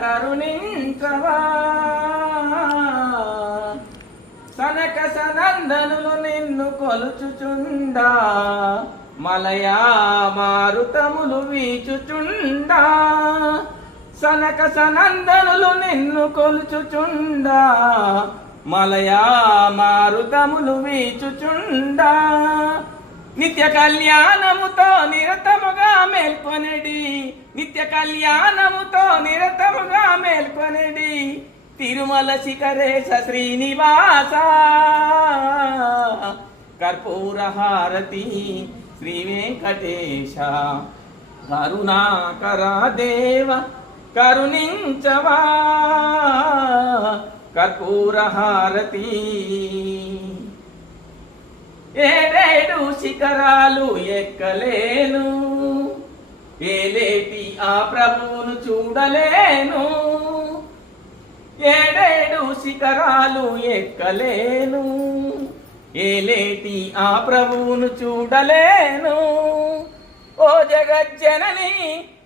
కరుణించవా సనక సనందనులు నిన్ను కొలుచుచుండా మలయా మారుతములు వీచుచుండా సనక సనందనులు నిన్ను కొలుచుచుండా మలయా మారుతములు వీచుచుండా నిత్య కళ్యాణముతో నిరతముగా మేల్కొనడి నిత్య కళ్యాణముతో నిరతముగా మేల్కొనడి తిరుమల శిఖరేశ శ్రీనివాస కర్పూర హారతి శ్రీ వెంకటేశ కరుణాకరా దేవ కరుణించవా కర్పూర హారతి ఏడేడు శిఖరాలు ఎక్కలేను ఏలేటి ఆ ప్రభువును చూడలేను ఏడేడు శిఖరాలు ఎక్కలేను ఏలేటి ఆ ప్రభువును చూడలేను ఓ జగజ్జనని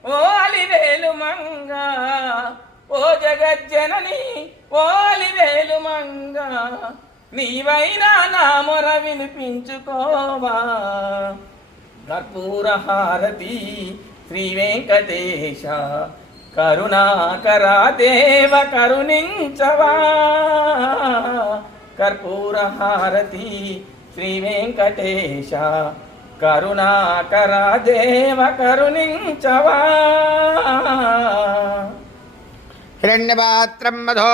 ఓ అలివేలు మంగ ఓ జగజ్జనని ఓ అలివేలు మంగ నీవైనా నా మొర వినిపించుకోవా కర్పూర హారతి శ్రీ వెంకటేశ కరుణాకరా దేవ కరుణించవా కర్పూర హారతి శ్రీ వెంకటేశ కరుణాకరా దేవ కరుణించవా హిరణ్యపాత్రం మధో